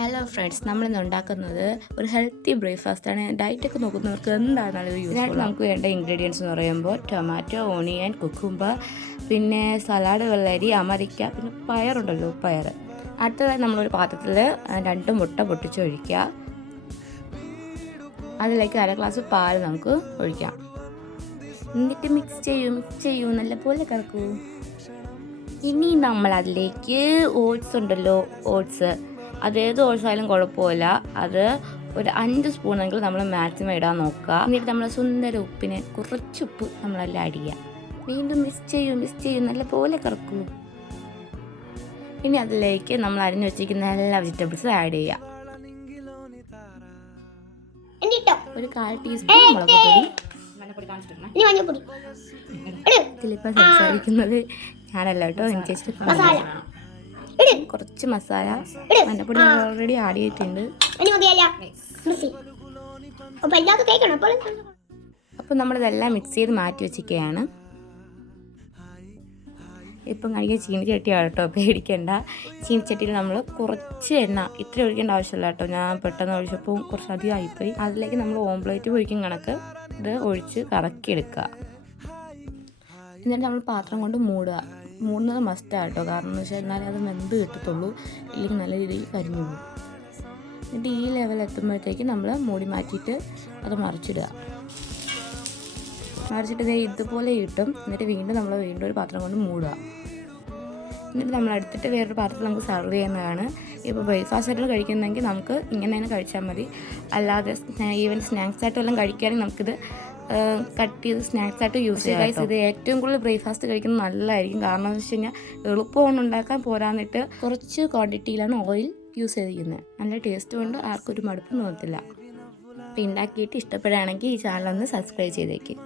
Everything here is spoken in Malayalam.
ഹലോ ഫ്രണ്ട്സ്, നമ്മളിന്ന് ഉണ്ടാക്കുന്നത് ഒരു ഹെൽത്തി ബ്രേക്ക്ഫാസ്റ്റാണ്. ഡയറ്റൊക്കെ നോക്കുന്നവർക്ക് എന്താണെന്നാണ് ഒരു യൂസ്ഫുൾ. നമുക്ക് വേണ്ട ഇൻഗ്രീഡിയൻസ് എന്ന് പറയുമ്പോൾ ടൊമാറ്റോ, ഓണിയൻ, കുക്കുംബർ, പിന്നെ സലാഡ്, വെള്ളരി, അമരിക്ക, പിന്നെ പയറുണ്ടല്ലോ, പയർ. അടുത്തതായി നമ്മളൊരു പാത്രത്തിൽ 2 മുട്ട പൊട്ടിച്ചൊഴിക്കുക. അതിലേക്ക് 1/2 ഗ്ലാസ് പാൽ നമുക്ക് ഒഴിക്കാം. എന്നിട്ട് മിക്സ് ചെയ്യൂ നല്ലപോലെ കറക്കൂ. ഇനി നമ്മൾ അതിലേക്ക് ഓട്സ് ഉണ്ടല്ലോ, ഓട്സ്, അതേത് ഓട്സ് ആയാലും കുഴപ്പമില്ല. അത് ഒരു 5 സ്പൂണെങ്കിലും നമ്മൾ മാക്സിമം ഇടാൻ നോക്കുക. എന്നിട്ട് നമ്മൾ സുന്ദര ഉപ്പിന് കുറച്ച് ഉപ്പ് നമ്മളെല്ലാം ആഡ് ചെയ്യുക. വീണ്ടും മിക്സ് ചെയ്യൂ നല്ലപോലെ കറക്കൂ. ഇനി അതിലേക്ക് നമ്മൾ അരിഞ്ഞു വെച്ചിരിക്കുന്ന എല്ലാ വെജിറ്റബിൾസും ആഡ് ചെയ്യുക. ഒരു 1/4 ടീസ്പൂൺ മുളക് പൊടി. ഇതിലിപ്പോൾ സംസാരിക്കുന്നത് ഞാനല്ല കേട്ടോ, എനിക്ക് കുറച്ച് മസാല, മഞ്ഞപ്പൊടി നമ്മൾ ഓൾറെഡി ആഡ് ചെയ്തിട്ടുണ്ട്. അപ്പോൾ നമ്മളിതെല്ലാം മിക്സ് ചെയ്ത് മാറ്റി വെച്ചിരിക്കുകയാണ്. ഇപ്പം കഴിക്കാൻ ചീനിച്ചട്ടിയാണ് കേട്ടോ, പേടിക്കണ്ട. ചീനിച്ചട്ടിയിൽ നമ്മൾ കുറച്ച് എണ്ണ, ഇത്ര ഒഴിക്കേണ്ട ആവശ്യമില്ല കേട്ടോ, ഞാൻ പെട്ടെന്ന് ഒഴിച്ചപ്പോൾ കുറച്ച് അധികം ആയിപ്പോയി. അതിലേക്ക് നമ്മൾ ഓംപ്ലേറ്റ് ഒഴിക്കും കണക്ക് ഇത് ഒഴിച്ച് കറക്കിയെടുക്കുക. എന്നിട്ട് നമ്മൾ പാത്രം കൊണ്ട് മൂടുന്നത് മസ്റ്റാണ് കേട്ടോ, കാരണം എന്ന് വെച്ചാൽ എന്നാലേ അത് വെന്ത് കിട്ടത്തുള്ളൂ, ഇല്ലെങ്കിൽ നല്ല രീതിയിൽ കരിഞ്ഞു പോകും. എന്നിട്ട് ഈ ലെവൽ എത്തുമ്പോഴത്തേക്ക് നമ്മൾ മൂടി മാറ്റിയിട്ട് അത് മറിച്ചിടുക. മറിച്ചിട്ട് ഇതുപോലെ കിട്ടും. എന്നിട്ട് നമ്മൾ വീണ്ടും ഒരു പാത്രം കൊണ്ട് മൂടുക. എന്നിട്ട് നമ്മൾ എടുത്തിട്ട് വേറൊരു പാത്രത്തിൽ നമുക്ക് സർവ് ചെയ്യുന്നതാണ്. ഇപ്പോൾ ബ്രേക്ക്ഫാസ്റ്റ് ആയിട്ട് കഴിക്കുന്നതെങ്കിൽ നമുക്ക് ഇങ്ങനെ തന്നെ കഴിച്ചാൽ മതി. അല്ലാതെ ഈവൻ സ്നാക്സ് ആയിട്ട് വല്ലതും കഴിക്കുകയാണെങ്കിൽ നമുക്കിത് കട്ട് ചെയ്ത് സ്നാക്സ് ആയിട്ട് യൂസ് ചെയ്യാം. ഇത് ഏറ്റവും കൂടുതൽ ബ്രേക്ക്ഫാസ്റ്റ് കഴിക്കുന്നത് നല്ലതായിരിക്കും. കാരണം എന്ന് വെച്ച് കഴിഞ്ഞാൽ എളുപ്പമാണ് ഉണ്ടാക്കാൻ, പോരാന്നിട്ട് കുറച്ച് ക്വാണ്ടിറ്റിയിലാണ് ഓയിൽ യൂസ് ചെയ്തിരിക്കുന്നത്. നല്ല ടേസ്റ്റ് കൊണ്ട് ആർക്കും ഒരു മടുപ്പ് തോന്നത്തില്ല. അപ്പോൾ ഉണ്ടാക്കിയിട്ട് ഇഷ്ടപ്പെടുകയാണെങ്കിൽ ഈ ചാനൽ ഒന്ന് സബ്സ്ക്രൈബ് ചെയ്തേക്കും.